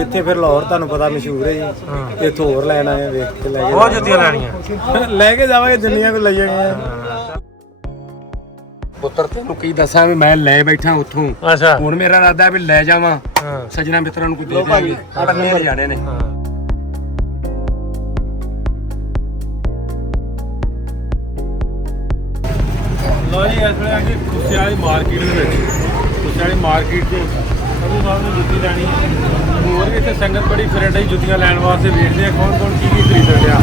ਇੱਥੇ ਫਿਰ ਲਾਹੌਰ ਤੁਹਾਨੂੰ ਪਤਾ ਮਸ਼ਹੂਰ ਹੈ ਜੀ। ਇੱਥੋਂ ਹੋਰ ਲੈਣ ਆਏ ਵੇਖ ਕੇ ਲੈ ਕੇ ਬਹੁਤ ਜੁੱਤੀਆਂ ਲੈਣੀਆਂ ਲੈ ਕੇ ਜਾਵਾਂਗੇ ਜਿੰਨੀਆਂ ਕੋ ਲਈਆਂ। ਪੁੱਤਰ ਤੈਨੂੰ ਕੀ ਦੱਸਾਂ ਵੀ ਮੈਂ ਲੈ ਬੈਠਾ ਉੱਥੋਂ। ਅੱਛਾ ਹੁਣ ਮੇਰਾ ਇਰਾਦਾ ਵੀ ਲੈ ਜਾਵਾਂ ਹਾਂ ਸੱਜਣਾ ਮਿੱਤਰਾਂ ਨੂੰ ਕੋਈ ਦੇ ਦਾਂਗੇ। ਪੱਲੇ ਜਾਣੇ ਨੇ। ਲੋ ਜੀ ਇਸ ਵੇਲੇ ਅਸੀਂ ਖੁਸ਼ੀਆਂ ਵਾਲੀ ਮਾਰਕੀਟ ਦੇ ਵਿੱਚ ਖੁਸ਼ੀਆਂ ਵਾਲੀ ਮਾਰਕੀਟ 'ਚ ਸਾਨੂੰ ਸਾਹਿਬ ਨੇ ਜੁੱਤੀ ਲੈਣੀ ਹੈ। ਹੋਰ ਵੀ ਇੱਥੇ ਸੰਗਤ ਬੜੀ ਫਿਰਨ ਡਈ ਜੁੱਤੀਆਂ ਲੈਣ ਵਾਸਤੇ। ਵੇਖਦੇ ਆ ਕੌਣ ਕੌਣ ਕੀ ਖਰੀਦਣ ਡਿਆ।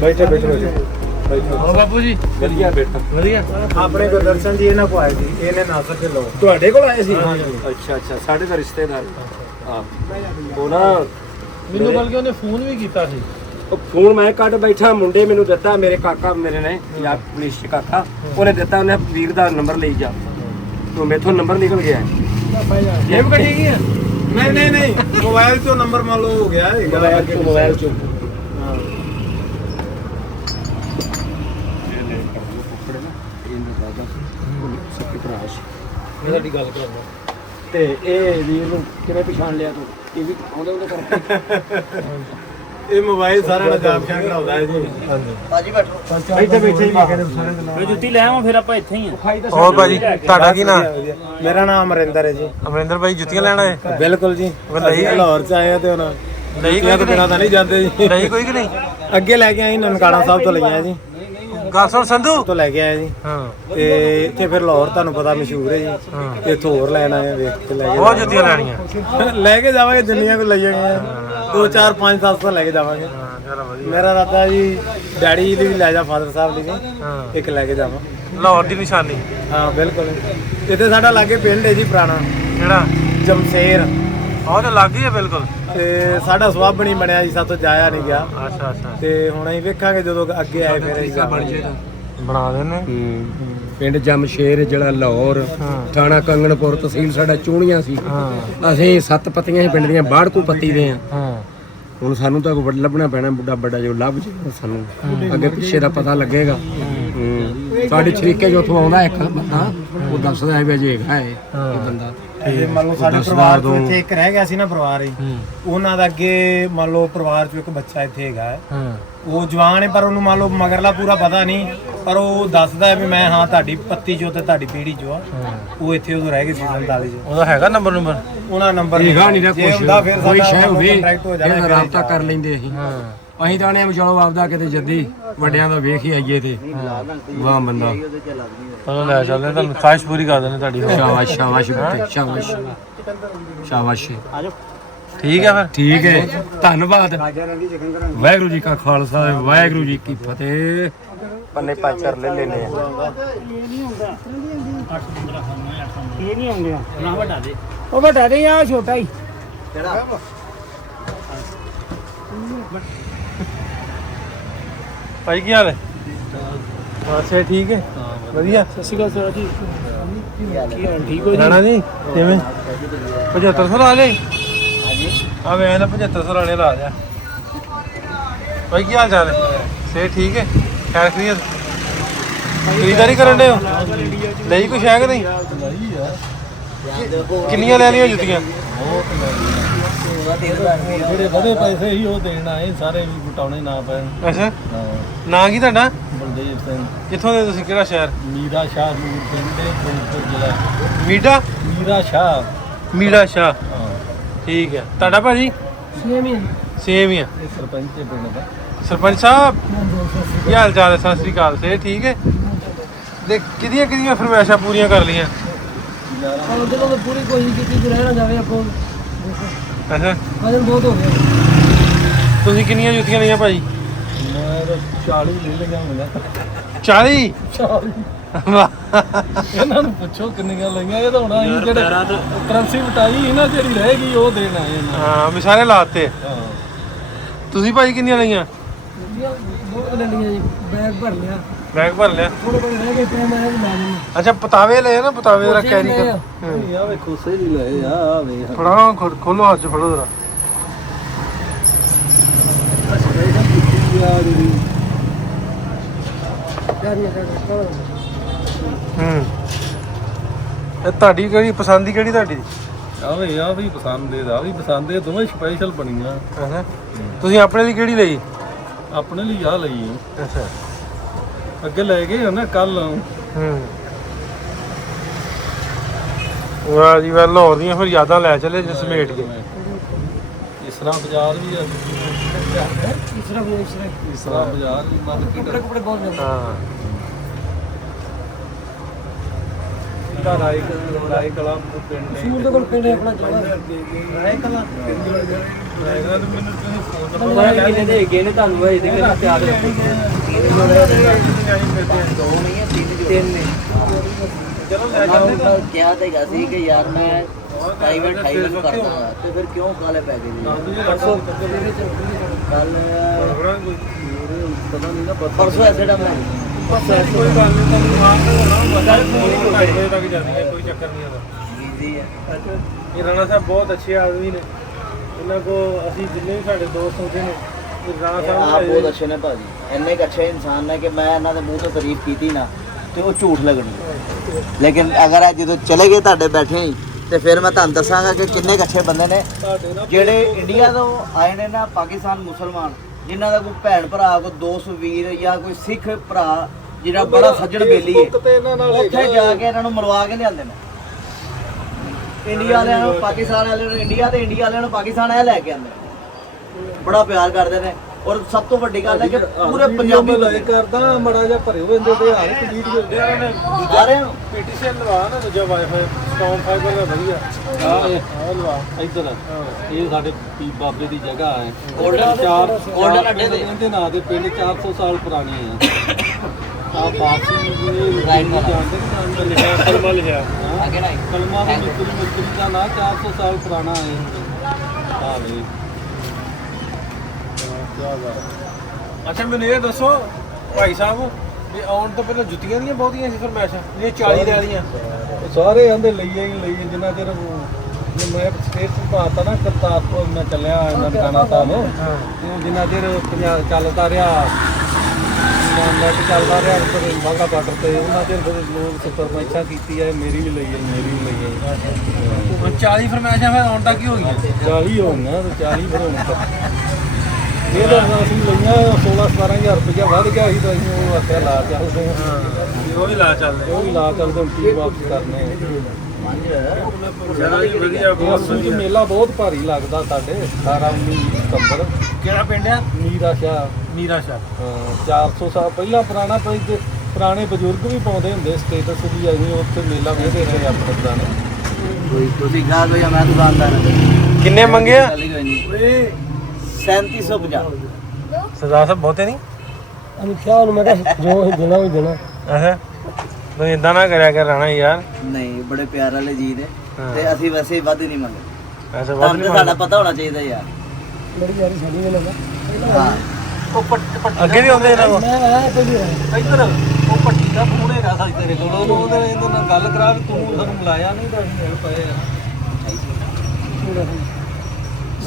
ਬੈਠੇ ਬੈਠੇ ਹਾਂ ਬਾਪੂ ਜੀ ਵਧੀਆ ਬੇਟਾ ਵਧੀਆ। ਆਪਣੇ ਗੁਰਦਰਸ਼ਨ ਜੀ ਇਹਨਾਂ ਕੋ ਆਏ ਸੀ। ਇਹਨੇ ਨਾਸਰ ਦੇ ਲੋ ਤੁਹਾਡੇ ਕੋਲ ਆਏ ਸੀ। ਅੱਛਾ ਅੱਛਾ ਸਾਡੇ ਦਾ ਰਿਸ਼ਤੇਦਾਰ ਹਾਂ ਉਹ ਨਾ ਮੈਨੂੰ ਬਲਕਿ ਉਹਨੇ ਫੋਨ ਵੀ ਕੀਤਾ ਸੀ। ਉਹ ਫੋਨ ਮੈਂ ਕੱਢ ਬੈਠਾ ਮੁੰਡੇ ਮੈਨੂੰ ਦਿੱਤਾ ਮੇਰੇ ਕਾਕਾ ਮੇਰੇ ਨੇ ਪੰਜਾਬ ਪੁਲਿਸ ਚ ਕਾਕਾ ਉਹਨੇ ਦਿੱਤਾ। ਉਹਨੇ ਵੀਰ ਦਾ ਨੰਬਰ ਲਈ ਜਾ ਤੋ ਮੇਥੋਂ ਨੰਬਰ ਨਿਕਲ ਗਿਆ। ਜੇਬ ਕੱਢੀ ਗਈ ਹੈ। ਨਹੀਂ ਨਹੀਂ ਮੋਬਾਈਲ ਤੋਂ ਨੰਬਰ ਮੰਨ ਲਓ ਹੋ ਗਿਆ ਮੋਬਾਈਲ ਚੋਂ ਸਾਡੀ ਗੱਲ ਕਰਦਾ ਤੇ ਇਹ ਵੀਰ ਨੂੰ ਕਿਵੇਂ ਪਛਾਣ ਲਿਆ ਤੂੰ? ਇਹ ਵੀ ਆਉਂਦੇ ਉਹਦੇ ਕਰਕੇ ਇਹ ਮੋਬਾਈਲ ਸਾਰਿਆਂ ਦਾ ਜਾਮ ਸ਼ਾਂ ਕਢਾਉਂਦਾ ਹੈ ਜੀ। ਬਾਜੀ ਬੈਠੋ ਇੱਥੇ ਬੈਠੇ ਹੀ ਮੈਂ ਜੁੱਤੀ ਲੈ ਆਵਾਂ ਫਿਰ ਆਪਾਂ ਇੱਥੇ ਹੀ ਆ। ਹੋਰ ਭਾਜੀ ਤੁਹਾਡਾ ਕੀ ਨਾਮ? ਮੇਰਾ ਨਾਮ ਅਮਰਿੰਦਰ ਹੈ ਜੀ। ਅਮਰਿੰਦਰ ਭਾਈ ਜੁੱਤੀਆਂ ਲੈਣ ਆਏ? ਬਿਲਕੁਲ ਜੀ ਲਈ ਲਾਹੌਰ ਚ ਆਏ ਆ ਤੇ ਹੁਣ ਲਈ ਕੋਈ ਬਿਨਾਂ ਤਾਂ ਨਹੀਂ ਜਾਂਦੇ ਜੀ। ਨਹੀਂ ਕੋਈ ਕਿ ਨਹੀਂ ਅੱਗੇ ਲੈ ਕੇ ਆਏ ਨਨਕਾਣਾ ਸਾਹਿਬ ਤੋਂ ਲਈਆਂ ਜੀ। ਗੱਲ ਸੁਣ ਸੰਧੂ। ਤੋਂ ਲੈ ਕੇ ਆਏ ਜੀ ਹਾਂ ਤੇ ਇੱਥੇ ਫਿਰ ਲਾਹੌਰ ਤੁਹਾਨੂੰ ਪਤਾ ਮਸ਼ਹੂਰ ਹੈ ਜੀ। ਇੱਥੋਂ ਹੋਰ ਲੈਣ ਆਏ ਵੇਖ ਕੇ ਲੈ ਬਹੁਤ ਜੁੱਤੀਆਂ ਲੈਣੀਆਂ। ਲੈ ਕੇ ਜਾਵਾਂਗੇ ਜਿੰਨੀਆਂ ਕੋ ਲਈਆਂ 2 4 5 7 ਤਾਂ ਲੈ ਕੇ ਜਾਵਾਂਗੇ। ਹਾਂ ਚਲੋ ਵਧੀਆ। ਮੇਰਾ ਇਰਾਦਾ ਜੀ ਡੈਡੀ ਲਈ ਵੀ ਲੈ ਜਾ ਫਾਦਰ ਸਾਹਿਬ ਲਈ ਵੀ ਹਾਂ ਇੱਕ ਲੈ ਕੇ ਜਾਵਾਂ। ਲਾਹੌਰ ਦੀ ਨਿਸ਼ਾਨੀ ਹਾਂ ਬਿਲਕੁਲ। ਇੱਥੇ ਸਾਡਾ ਲਾਗੇ ਪਿੰਡ ਹੈ ਜੀ ਪੁਰਾਣਾ ਕਿਹੜਾ? ਜਮਸ਼ੇਰ। ਉਹ ਤਾਂ ਲੱਗ ਹੀ ਹੈ ਬਿਲਕੁਲ। ਤੇ ਸਾਡਾ ਸਵਾਬ ਨਹੀਂ ਬਣਿਆ ਜੀ ਸਾਤੋਂ ਜਾਇਆ ਨਹੀਂ ਗਿਆ। ਅੱਛਾ ਅੱਛਾ ਤੇ ਹੁਣ ਅਸੀਂ ਵੇਖਾਂਗੇ ਜਦੋਂ ਅੱਗੇ ਆਏ ਫਿਰ ਅਸੀਂ ਜਾਵਾਂਗੇ। ਬਣਾ ਦੇਣੇ। ਪਿੰਡ ਜਮਸ਼ੇਰ ਜਿਹੜਾ ਲਾਹੌਰ ਹਾਂ ਥਾਣਾ ਕੰਗਣਪੁਰ ਤਹਿਸੀਲ ਸਾਡਾ ਚੂਣੀਆਂ ਸੀ। ਹਾਂ ਅਸੀਂ 7 ਪੱਤੀਆਂ ਸੀ ਪਿੰਡ ਦੀਆਂ ਬਾੜਕੂ ਪੱਤੀ ਦੇ ਆ। ਹਾਂ ਹੁਣ ਸਾਨੂੰ ਤਾਂ ਕੋਈ ਲੱਭਣਾ ਪੈਣਾ ਬੁੱਢਾ ਵੱਡਾ ਜੋ ਲੱਭ ਜੇ ਸਾਨੂੰ ਅੱਗੇ ਪਿੱਛੇ ਦਾ ਪਤਾ ਲੱਗੇਗਾ। ਸਾਡੇ ਸ਼ਰੀਕੇ ਜੋ ਉੱਥੋਂ ਆਉਂਦਾ ਇੱਕ ਬੰਦਾ ਉਹ ਦੱਸਦਾ ਹੈ ਵੀ ਅਜੇ ਹੈਗਾ ਇਹ ਬੰਦਾ। ਤੇ ਮੰਨ ਲਓ ਸਾਡੇ ਪਰਿਵਾਰ ਤੋਂ ਇੱਥੇ ਇੱਕ ਰਹਿ ਗਿਆ ਸੀ ਨਾ ਪਰਿਵਾਰ ਹੀ। ਉਹਨਾਂ ਦਾ ਅੱਗੇ ਮੰਨ ਲਓ ਪਰਿਵਾਰ ਚੋਂ ਇੱਕ ਬੱਚਾ ਇੱਥੇ ਹੈਗਾ ਹੈ। ਹਾਂ ਉਹ ਜਵਾਨ ਹੈ ਪਰ ਉਹਨੂੰ ਮੰਨ ਲਓ ਮਗਰਲਾ ਪੂਰਾ ਪਤਾ ਨਹੀਂ। ਪਰ ਉਹ ਦੱਸਦਾ ਹੈ ਵੀ ਮੈਂ ਹਾਂ ਤੁਹਾਡੀ ਪੱਤੀ ਚੋਂ ਤੇ ਤੁਹਾਡੀ ਪੀੜੀ ਚੋਂ ਆ। ਉਹ ਇੱਥੇ ਉਦੋਂ ਰਹਿ ਗਏ ਸੀ 47 ਚ। ਉਹਦਾ ਹੈਗਾ ਨੰਬਰ ਉਹਨਾਂ ਨੰਬਰ ਹੈਗਾ ਨਹੀਂ ਨਾ ਜੇ ਹੁੰਦਾ ਫਿਰ ਕੋਈ ਸਾਡਾ ਸ਼ੈ ਹੋਵੇ ਕੰਟਰੈਕਟ ਹੋ ਜਾਣਾ। ਇਹਦਾ ਰਾਬਤਾ ਕਰ ਲੈਂਦੇ ਅਸੀਂ। ਹਾਂ ਅਸੀਂ ਤਾਂ ਨੇ ਚਲੋ ਆਪਦਾ ਕਿਤੇ ਜੱਦੀ ਵੱਡਿਆਂ ਦਾ ਵੇਖ ਹੀ ਆਈਏ ਤੇ ਵਾਹ ਬੰਦਾ। ਚਲੋ ਲੈ ਚੱਲਦੇ ਤੁਹਾਨੂੰ ਖਾਹਿਸ਼ ਪੂਰੀ ਕਰ ਦੇਣੇ ਤੁਹਾਡੀ। ਸ਼ਾਬਾਸ਼ ਸ਼ਾਬਾਸ਼ ਬੇਟੇ ਸ਼ਾਬਾਸ਼ ਸ਼ਾਬਾਸ਼। ਠੀਕ ਹੈ ਫਿਰ। ਠੀਕ ਹੈ ਧੰਨਵਾਦ। ਵਾਹਿਗੁਰੂ ਜੀ ਕਾ ਖਾਲਸਾ ਵਾਹਿਗੁਰੂ ਜੀ ਕੀ ਫਤਿਹ। ਪੱਲੇ ਪੰਜ ਕਰ ਲੈ ਲੈਨੇ ਆ। ਇਹ ਨਹੀਂ ਆਉਂਦੇ ਨਾ ਵੱਡਾ ਦੇ। ਉਹ ਵੱਡਾ ਦੇ ਆ ਛੋਟਾ ਹੀ ਕਿਹੜਾ? ਭਾਈ ਕੀ ਹਾਲ ਹੈ? ਅੱਛਾ ਠੀਕ ਹੈ ਵਧੀਆ। ਸਤਿ ਸ਼੍ਰੀ ਅਕਾਲ ਸਰ ਜੀ। ਠੀਕ ਹੋ ਜੀ? ਰਾਣਾ ਜੀ ਕਿਵੇਂ? 7500 ਲਾ ਲੈ। ਆ ਵੇ ਨਾ 7500 ਲਾਣੇ ਲਾ ਦਿਆ। ਭਾਈ ਕੀ ਹਾਲ ਚਾਲ ਹੈ? ਸੇ ਠੀਕ ਹੈ ਖੈਰ ਖਰੀਦ ਖਰੀਦਾਰੀ ਕਰਨ ਦੇ ਹੋ? ਲਈ ਕੁਛ ਹੈ ਕਿ ਨਹੀਂ? ਕਿੰਨੀਆਂ ਲੈ ਲਈਆਂ ਜੁੱਤੀਆਂ? ਜਿਹੜੇ ਵਧੇ ਪੈਸੇ ਹੀ ਉਹ ਦੇਣ ਆਏ ਸਾਰੇ ਵੀ ਬਟਾਉਣੇ ਨਾ ਪੈਣ। ਅੱਛਾ ਨਾਂ ਕੀ ਤੁਹਾਡਾ? ਬਲਦੇਵ ਸਿੰਘ। ਕਿੱਥੋਂ ਦੇ ਤੁਸੀਂ? ਕਿਹੜਾ ਸ਼ਹਿਰ? ਮੀਰਾ ਸ਼ਾਹ ਨੂਰ ਪਿੰਡ ਦੇ ਫਿਰੋਜ਼ਪੁਰ ਜ਼ਿਲ੍ਹਾ। ਮੀਡਾ ਮੀਰਾ ਸ਼ਾਹ। ਮੀਡਾ ਸ਼ਾਹ ਠੀਕ ਹੈ। ਤੁਹਾਡਾ ਭਾਜੀ? ਸੇਮ ਹੀ ਸੇਮ ਹੀ ਆ। ਇਹ ਸਰਪੰਚ ਦੇ ਪਿੰਡ ਦਾ। ਸਰਪੰਚ ਸਾਹਿਬ ਕੀ ਹਾਲ ਚਾਲ ਹੈ? ਸਤਿ ਸ੍ਰੀ ਅਕਾਲ। ਸੇ ਠੀਕ ਹੈ। ਦੇਖ ਕਿਹਦੀਆਂ ਫਰਮਾਇਸ਼ਾਂ ਪੂਰੀਆਂ ਕਰ ਲਈਆਂ? ਜਦੋਂ ਪੂਰੀ ਕੋਸ਼ਿਸ਼ ਕੀਤੀ ਕਿ ਰਹਿ ਨਾ ਜਾਵੇ ਆਪਾਂ। ਅੱਛਾ ਵਜਨ ਬਹੁਤ ਹੋ ਗਿਆ। ਤੁਸੀਂ ਕਿੰਨੀਆਂ ਜੁੱਤੀਆਂ ਲਈਆਂ ਭਾਜੀ? ਮੈਂ ਤਾਂ 40 ਲੈ ਲਈਆਂ ਹੋਈਆਂ। 40? 40 ਇਹਨਾਂ ਨੂੰ ਪੁੱਛੋ ਕਿੰਨੀਆਂ ਲਈਆਂ। ਇਹ ਤਾਂ ਹੁਣ ਅਸੀਂ ਜਿਹੜੇ ਕਰੰਸੀ ਵਟਾਈ ਇਹਨਾਂ ਜਿਹੜੀ ਰਹਿ ਗਈ ਉਹ ਦੇਣ ਆਏ ਇਹਨਾਂ। ਹਾਂ ਵੀ ਸਾਰੇ ਲਾਤੇ। ਹਾਂ ਤੁਸੀਂ ਭਾਈ ਕਿੰਨੀਆਂ ਲਈਆਂ? ਬਹੁਤ ਲੈਣੀਆਂ ਜੀ ਬੈਗ ਭਰ ਲਿਆ ਬੈਗ ਭਰ ਲਿਆ ਥੋੜੇ ਬੜੇ ਰਹਿ ਗਏ ਪਏ ਮੈਂ ਇਹ ਲਾ ਲੈਣਾ ਅੱਛਾ ਪਤਾਵੇ ਲਏ ਨਾ ਪਤਾਵੇ ਦਾ ਕੈਰੀ ਕਰ ਆ ਵੇਖੋ ਸਹੀ ਲਏ ਆ ਵੇ ਫੜਾ ਖੋਲੋ ਹੱਥ 'ਚ ਫੜੋ ਜਰਾ ਇਹ ਤੁਹਾਡੀ ਕਿਹੜੀ ਪਸੰਦ ਦੀ ਕਿਹੜੀ ਤੁਹਾਡੀ ਆਵੇ ਆ ਵੀ ਪਸੰਦ ਦੇ ਆ ਵੀ ਪਸੰਦ ਦੇ ਦੋਵੇਂ ਸਪੈਸ਼ਲ ਬਣੀਆਂ ਅੱਛਾ ਤੁਸੀਂ ਆਪਣੇ ਲਈ ਕਿਹੜੀ ਲਈ ਆਪਣੇ ਲਈ ਆ ਲਈ ਅੱਛਾ ਅੱਗੇ ਲੈ ਗਏ ਨਾ ਕੱਲ ਵਾਹ ਜੀ ਵਾਹ ਲਾਹੌਰ ਦੀਆਂ ਫਿਰ ਯਾਦਾਂ ਲੈ ਚਲੇ ਜਿਸ ਸਮੇਟ ਕੇ ਇਸ ਤਰ੍ਹਾਂ ਬਾਜ਼ਾਰ ਵੀ ਆ ਤੀਸਰਾ ਇਸ ਤਰ੍ਹਾਂ ਬਾਜ਼ਾਰ ਵੀ ਮਾਰਕੀਟ ਕੱਪੜੇ ਬਹੁਤ ਜ਼ਿਆਦਾ ਹਾਂ ਰਾਈ ਕਲਾ ਪਿੰਡ ਨੇ ਸੂਰ ਦੇ ਕੋਲ ਪਿੰਡ ਹੈ ਆਪਣਾ ਜਗ੍ਹਾ ਰਾਈ ਕਲਾ ਰਾਇਗੜਾ ਤੋਂ ਮੈਨੂੰ ਤੁਸੀਂ ਫੋਨ ਪਤਾ ਨਹੀਂ ਕਿੰਨੇ ਦੇ ਹੈਗੇ ਨੇ ਤੁਹਾਨੂੰ ਇਹ ਤੇ ਕਿਹੜਾ ਪਿਆਰ ਤਿੰਨ ਨੇ ਚਲੋ ਲੈ ਜਾਂਦੇ ਤਾਂ ਕਿਹਾ ਤਾਂ ਸੀ ਕਿ ਯਾਰ ਮੈਂ ਪ੍ਰਾਈਵੇਟ ਹਾਈਵੇ ਨੂੰ ਕਰਦਾ ਤੇ ਫਿਰ ਕਿਉਂ ਕਾਲੇ ਪੈ ਗਏ ਜੀ ਪਰਸੋਂ ਕੱਲ ਪਤਾ ਨਹੀਂ ਨਾ ਪਰਸੋਂ ਐਸੜਾ ਮੈਂ ਕੋਈ ਗੱਲ ਨਹੀਂ ਤੁਹਾਨੂੰ ਆਪ ਨੂੰ ਹੋਣਾ 2:30 ਵਜੇ ਤੱਕ ਜਾਂਦੀ ਹੈ ਕੋਈ ਚੱਕਰ ਨਹੀਂ ਆਦਾ ਈਜ਼ੀ ਹੈ ਇਹ ਰਾਣਾ ਸਾਹਿਬ ਬਹੁਤ ਅੱਛੇ ਆਦਮੀ ਨੇ ਇਹਨਾਂ ਕੋ ਅਸੀਂ ਜਿੰਨੇ ਵੀ ਸਾਡੇ ਦੋਸਤ ਹੁੰਦੇ ਨੇ ਇਹ ਰਾਣਾ ਆਪ ਸਾਹਿਬ ਬਹੁਤ ਅੱਛੇ ਨੇ ਭਾਜੀ ਇੰਨੇ ਕੁ ਅੱਛੇ ਇਨਸਾਨ ਨੇ ਕਿ ਮੈਂ ਇਹਨਾਂ ਦੇ ਮੂੰਹ ਤੋਂ ਤਾਰੀਫ ਕੀਤੀ ਨਾ ਤੇ ਉਹ ਝੂਠ ਲੱਗਣੀ ਲੇਕਿਨ ਅਗਰ ਇਹ ਜਦੋਂ ਚਲੇ ਗਏ ਤੁਹਾਡੇ ਬੈਠੇ ਹੀ ਤੇ ਫਿਰ ਮੈਂ ਤੁਹਾਨੂੰ ਦੱਸਾਂਗਾ ਕਿ ਕਿੰਨੇ ਕੁ ਅੱਛੇ ਬੰਦੇ ਨੇ ਜਿਹੜੇ ਇੰਡੀਆ ਤੋਂ ਆਏ ਨੇ ਨਾ ਪਾਕਿਸਤਾਨ ਮੁਸਲਮਾਨ ਜਿਨ੍ਹਾਂ ਦਾ ਕੋਈ ਭੈਣ ਭਰਾ ਕੋਈ ਦੋਸਤ ਵੀਰ ਜਾਂ ਕੋਈ ਸਿੱਖ ਭਰਾ ਜਿਹੜਾ ਬੜਾ ਸੱਜਣ ਬੇਲੀ ਹੈ ਉੱਥੇ ਜਾ ਕੇ ਇਹਨਾਂ ਨੂੰ ਮਰਵਾ ਕੇ ਲਿਆਉਂਦੇ ਨੇ ਇੰਡੀਆ ਵਾਲਿਆਂ ਨੂੰ ਪਾਕਿਸਤਾਨ ਵਾਲਿਆਂ ਨੂੰ ਇੰਡੀਆ ਤੇ ਇੰਡੀਆ ਵਾਲਿਆਂ ਨੂੰ ਪਾਕਿਸਤਾਨ ਇਹ ਲੈ ਕੇ ਆਉਂਦੇ ਨੇ ਬੜਾ ਪਿਆਰ ਕਰਦੇ ਨੇ ਔਰ ਸਭ ਤੋਂ ਵੱਡੀ ਗੱਲ ਹੈ ਕਿ ਪੂਰੇ ਪੰਜਾਬੀ ਲਾਈਕ ਕਰਦਾ ਮੜਾ ਜਿਹਾ ਭਰੇ ਹੋਏ ਹੁੰਦੇ ਤੇ ਹਰ ਇੱਕ ਵੀਡੀਓ ਹੁੰਦੇ ਆ ਸਾਰਿਆਂ ਨੂੰ ਪੀਟੀਸ਼ਨ ਲਵਾ ਨਾ ਦੂਜਾ ਵਾਈਫਾਈ ਸਟੋਨ ਫਾਈਬਰ ਦਾ ਵਧੀਆ ਆ ਲਵਾ ਇੱਧਰ ਇਹ ਸਾਡੇ ਬਾਬੇ ਦੀ ਜਗ੍ਹਾ ਹੈ ਗੋਲਡਨ ਅੱਡੇ ਦੇ ਇਹਦੇ ਨਾਂ ਦੇ ਪਿੰਡ 400 ਸਾਲ ਪੁਰਾਣੇ ਆ ਆ ਪਾਰਸੀ ਨੂੰ ਰਾਈਟ ਨਾਲ ਜਾਣਦੇ ਨਹੀਂ ਲਿਖਿਆ ਕਲਮਾ ਲਿਖਿਆ ਅੱਗੇ ਨਹੀਂ ਕਲਮਾ ਦੇ ਮਿਸਤਰੀ ਦਾ ਨਾਂ 400 ਸਾਲ ਪੁਰਾਣਾ ਹੈ ਆ ਵੇ ਅੱਛਾ ਮੈਨੂੰ ਇਹ ਦੱਸੋ ਭਾਈ ਸਾਹਿਬ ਵੀ ਆਉਣ ਤੋਂ ਪਹਿਲਾਂ ਜੁੱਤੀਆਂ ਦੀਆਂ ਬਹੁਤੀਆਂ ਸੀ ਫਰਮਾਇਸ਼ਾਂ ਇਹ 40 ਦੇ ਵਾਲੀਆਂ ਸਾਰੇ ਆਂਦੇ ਲਈਏ ਹੀ ਲਈਏ ਜਿੰਨਾ ਚਿਰ ਮੈਂ ਸਟੇਟ ਭਾਰਤ ਨਾ ਕਰਤਾਰਪੁਰ ਮੈਂ ਚੱਲਿਆ ਨਨਕਾਣਾ ਸਾਹਿਬ ਤੇ ਉਹ ਜਿੰਨਾ ਚਿਰ ਪੰਜਾਬ ਚੱਲਦਾ ਰਿਹਾ ਨੈਟ ਚੱਲਦਾ ਰਿਹਾ ਉੱਪਰ ਵਾਘਾ ਬਾਰਡਰ ਤੇ ਉਹਨਾਂ ਚਿਰ ਫਿਰ ਲੋਕ ਫਰਮਾਇਸ਼ਾਂ ਕੀਤੀ ਹੈ ਮੇਰੀ ਵੀ ਲਈਏ ਮੇਰੀ ਵੀ ਲਈਏ 40 ਫਰਮਾਇਸ਼ਾਂ ਫਿਰ ਆਉਣ ਤੱਕ ਹੀ ਹੋ ਗਈਆਂ 40 ਹੋਣੀਆਂ ਤੇ 40 ਫਿਰ ਹੁਣ ਤੱਕ ਇਹ ਤਾਂ ਅਸੀਂ ਲਈਆਂ 16-17000 ਰੁਪਇਆ ਵੱਧ ਗਿਆ ਸੀ ਤਾਂ ਅਸੀਂ ਉਹ ਆਖਿਆ ਲਾ ਚੱਲਦੇ ਹਾਂ ਉਹ ਵੀ ਲਾ ਚੱਲਦੇ ਉਹ ਵੀ ਲਾ ਚੱਲਦੇ ਹੁਣ ਕੀ ਵਾਪਸ ਕਰਨੇ ਚਲੋ ਜੀ ਵਧੀਆ ਅਸਲ 'ਚ ਮੇਲਾ ਬਹੁਤ ਭਾਰੀ ਲੱਗਦਾ ਸਾਡੇ 18-19 ਸਤੰਬਰ ਕਿਹੜਾ ਪਿੰਡ ਆ ਮੀਰਾ ਸ਼ਾਹ ਮੀਰਾ ਸ਼ਾਹ 400 ਸਾਲ ਪਹਿਲਾਂ ਪੁਰਾਣੇ ਬਜ਼ੁਰਗ ਵੀ ਪਾਉਂਦੇ ਹੁੰਦੇ ਸਟੇਟਸ ਵੀ ਅਸੀਂ ਉੱਥੇ ਮੇਲਾ ਵੇਖਦੇ ਰਹੇ ਆਪਣੇ ਪੁਰਾਣੇ ਤੁਸੀਂ ਗਾਹਕ ਹੋ ਜਾਂ ਮੈਂ ਦੁਕਾਨਦਾਰ ਹਾਂ ਕਿੰਨੇ ਮੰਗੇ ਆ 3750 ਸਰਦਾਰ ਸਾਹਿਬ ਬਹੁਤੇ ਨਹੀਂ ਅਨੁਪ ਸ਼ਾਹ ਨੂੰ ਮੈਂ ਕਿਹਾ ਜੋ ਹੀ ਦੇਣਾ ਹੀ ਦੇਣਾ ਅੱਛਾ ਤੂੰ ਇਦਾਂ ਨਾ ਕਰਿਆ ਕਰ ਰਾਣਾ ਯਾਰ ਨਹੀਂ ਬੜੇ ਪਿਆਰ ਵਾਲੇ ਜੀ ਨੇ ਤੇ ਅਸੀਂ ਵੈਸੇ ਹੀ ਵੱਧ ਨਹੀਂ ਮੰਗਦੇ ਐਸਾ ਤੁਹਾਨੂੰ ਤਾਂ ਸਾਡਾ ਪਤਾ ਹੋਣਾ ਚਾਹੀਦਾ ਯਾਰ ਬੜੀ ਯਾਰੀ ਸਾਡੀ ਨੇ ਲੱਗਾ ਹਾਂ ਅੱਗੇ ਵੀ ਆਉਂਦੇ ਇਹਨਾਂ ਕੋਲ ਮੈਂ ਆਇਆ ਪਹਿਲੀ ਵਾਰ ਇੱਧਰ ਉਹ ਪੱਟੀ ਦਾ ਫੋਨ ਹੈਗਾ ਸਾਡੀ ਤੇਰੇ ਕੋਲ ਉਹਦੇ ਇਹਨਾਂ ਨਾਲ ਗੱਲ ਕਰਾ ਵੀ ਤੂੰ ਸਾਨੂੰ ਮਿਲਾਇਆ ਨਹੀਂ ਤਾਂ ਅਸੀਂ ਮਿਲ ਪਏ ਆ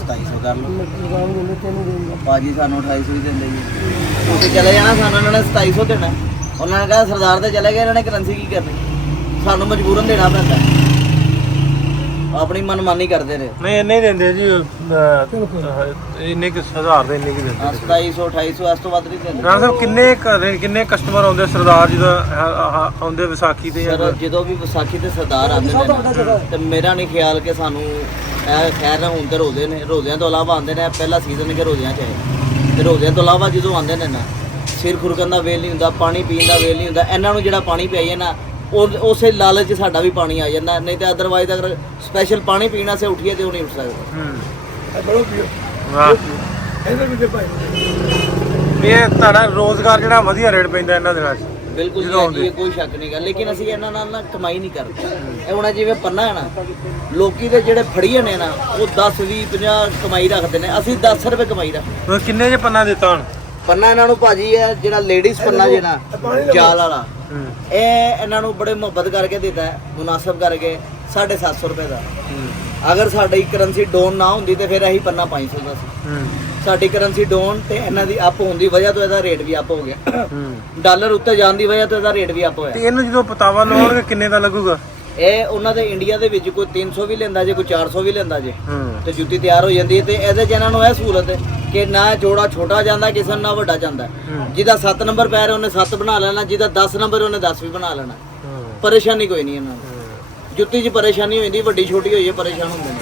2700 ਕਰ ਲਓ ਲਗਾਉਂ ਦਿੰਦੇ ਤੈਨੂੰ ਦੇਂਦਾ ਬਾਜੀ ਸਾਨੂੰ 2800 ਹੀ ਦਿੰਦੇ ਜੀ ਤੁਸੀਂ ਚਲੇ ਜਾਣਾ ਸਾਨੂੰ ਇਹਨਾਂ ਨੇ 2700 ਦੇਣਾ ਉਹਨਾਂ ਨੇ ਕਿਹਾ ਸਰਦਾਰ ਤੇ ਚਲੇ ਗਏ ਇਹਨਾਂ ਨੇ ਕਰੰਸੀ ਕੀ ਕਰਨੀ ਸਾਨੂੰ ਮਜਬੂਰਨ ਦੇਣਾ ਪੈਂਦਾ ਆਪਣੀ ਮਨਮਾਨੀ ਕਰਦੇ ਨੇ ਨਹੀਂ ਇੰਨੇ ਹੀ ਦਿੰਦੇ ਜੀ ਇੰਨੇ ਕਿ ਹਜ਼ਾਰ ਦੇ ਇੰਨੇ ਕੀ ਦਿੰਦੇ 2700 2800 ਇਸ ਤੋਂ ਵੱਧ ਨਹੀਂ ਦਿੰਦੇ ਰਾਣਾ ਸਾਹਿਬ ਕਿੰਨੇ ਕਸਟਮਰ ਆਉਂਦੇ ਸਰਦਾਰ ਜਦੋਂ ਆਉਂਦੇ ਵਿਸਾਖੀ ਤੇ ਸਰ ਜਦੋਂ ਵੀ ਵਿਸਾਖੀ ਤੇ ਸਰਦਾਰ ਆਉਂਦੇ ਨੇ ਨਾ, ਤੇ ਮੇਰਾ ਨਹੀਂ ਖਿਆਲ ਕਿ ਸਾਨੂੰ ਇਹ ਖੈਰ ਨਾ ਹੁਣ ਤੇ ਰੋਜ਼ੇ ਨੇ ਰੋਜ਼ਿਆਂ ਤੋਂ ਇਲਾਵਾ ਆਉਂਦੇ ਨੇ ਪਹਿਲਾ ਸੀਜ਼ਨ ਕਿ ਰੋਜ਼ਿਆਂ 'ਚ ਹੈ ਤੇ ਰੋਜ਼ਿਆਂ ਤੋਂ ਇਲਾਵਾ ਜਦੋਂ ਆਉਂਦੇ ਨੇ ਨਾ ਸਿਰ ਖੁਰਕਣ ਦਾ ਵੇਲ ਨਹੀਂ ਹੁੰਦਾ ਪਾਣੀ ਪੀਣ ਦਾ ਵੇਲ ਨਹੀਂ ਹੁੰਦਾ ਇਹਨਾਂ ਨੂੰ ਜਿਹੜਾ ਪਾਣੀ ਪਿਆਈਏ ਨਾ ਉਹ ਉਸੇ ਲਾਲਚ 'ਚ ਸਾਡਾ ਵੀ ਪਾਣੀ ਆ ਜਾਂਦਾ ਨਹੀਂ ਤੇ ਅਦਰਵਾਈਜ਼ ਅਗਰ ਸਪੈਸ਼ਲ ਪਾਣੀ ਪੀਣਾ ਸੇ ਉੱਠੀਏ ਤੇ ਉਹ ਨਹੀਂ ਉੱਠ ਸਕਦਾ ਵਾਹ ਇਹਦੇ ਵਿੱਚ ਭਾਈ ਇਹ ਤੁਹਾਡਾ ਰੋਜ਼ਗਾਰ ਜਿਹੜਾ ਵਧੀਆ ਰੇਟ ਪੈਂਦਾ ਇਹਨਾਂ ਦਿਨਾਂ 'ਚ ਬਿਲਕੁਲ ਜੀ ਇਹ ਕੋਈ ਸ਼ੱਕ ਨਹੀਂ ਗਾ ਲੇਕਿਨ ਅਸੀਂ ਇਹਨਾਂ ਨਾਲ ਨਾ ਕਮਾਈ ਨਹੀਂ ਕਰਦੇ ਇਹ ਹੁਣ ਜਿਵੇਂ ਪੰਨਾ ਹੈ ਨਾ ਲੋਕੀ ਦੇ ਜਿਹੜੇ ਫੜੀਏ ਨੇ ਨਾ ਉਹ 10 20 50 ਕਮਾਈ ਰੱਖਦੇ ਨੇ ਅਸੀਂ 10 ਰੁਪਏ ਕਮਾਈ ਰੱਖਦੇ ਕਿੰਨੇ ਜੇ ਪੰਨਾ ਦਿੱਤਾ ਹੁਣ ਪੰਨਾ ਇਹਨਾਂ ਨੂੰ ਭਾਜੀ ਹੈ ਜਿਹੜਾ ਲੇਡੀਜ਼ ਪੰਨਾ ਜਿਹੜਾ ਜਾਲ ਵਾਲਾ, ਇਹ ਇਹਨਾਂ ਨੂੰ ਬੜੇ ਮੁਹੱਬਤ ਕਰਕੇ ਦਿੱਤਾ ਹੈ, ਮੁਨਾਸਬ ਕਰਕੇ 750 ਰੁਪਏ ਦਾ। ਅਗਰ ਸਾਡੀ ਕਰੰਸੀ ਡਾਊਨ ਨਾ ਹੁੰਦੀ ਤੇ ਫਿਰ ਇਹੀ ਪੰਨਾ 500 ਦਾ ਸੀ। ਸਾਡੀ ਕਰੰਸੀ ਡਾਊਨ ਤੇ ਇਹਨਾਂ ਦੀ ਅਪ ਹੋਣ ਦੀ ਵਜ੍ਹਾ ਤੋਂ ਇਹਦਾ ਰੇਟ ਵੀ ਅਪ ਹੋ ਗਿਆ। ਡਾਲਰ ਉੱਤੇ ਜਾਣ ਦੀ ਵਜ੍ਹਾ ਤੋਂ ਇਹਦਾ ਰੇਟ ਵੀ ਅਪ ਹੋਇਆ। ਤੇ ਇਹਨੂੰ ਜਦੋਂ ਪਤਾਵਾ ਲਾਉਣਗੇ ਕਿੰਨੇ ਦਾ ਲੱਗੂਗਾ? ਇਹ ਉਹਨਾਂ ਦੇ ਇੰਡੀਆ ਦੇ ਵਿੱਚ ਕੋਈ 300 ਵੀ ਲੈਂਦਾ ਜੇ, ਕੋਈ 400 ਵੀ ਲੈਂਦਾ ਜੇ, ਤੇ ਜੁੱਤੀ ਤਿਆਰ ਹੋ ਜਾਂਦੀ ਹੈ। ਤੇ ਇਹਦੇ 'ਚ ਇਹਨਾਂ ਨੂੰ ਇਹ ਸਹੂਲਤ ਹੈ ਕਿ ਨਾ ਜੋੜਾ ਛੋਟਾ ਜਾਂਦਾ ਕਿਸੇ ਨੂੰ, ਨਾ ਵੱਡਾ ਜਾਂਦਾ। ਜਿਹਦਾ 7 ਨੰਬਰ ਪੈਰ ਉਹਨੇ 7 ਬਣਾ ਲੈਣਾ, ਜਿਹਦਾ 10 ਨੰਬਰ ਉਹਨੇ 10 ਵੀ ਬਣਾ ਲੈਣਾ। ਪਰੇਸ਼ਾਨੀ ਕੋਈ ਨਹੀਂ ਇਹਨਾਂ ਨੂੰ। ਜੁੱਤੀ 'ਚ ਪਰੇਸ਼ਾਨੀ ਹੋ ਜਾਂਦੀ, ਵੱਡੀ ਛੋਟੀ ਹੋਈ ਹੈ ਪਰੇਸ਼ਾਨ ਹੁੰਦੇ ਨੇ।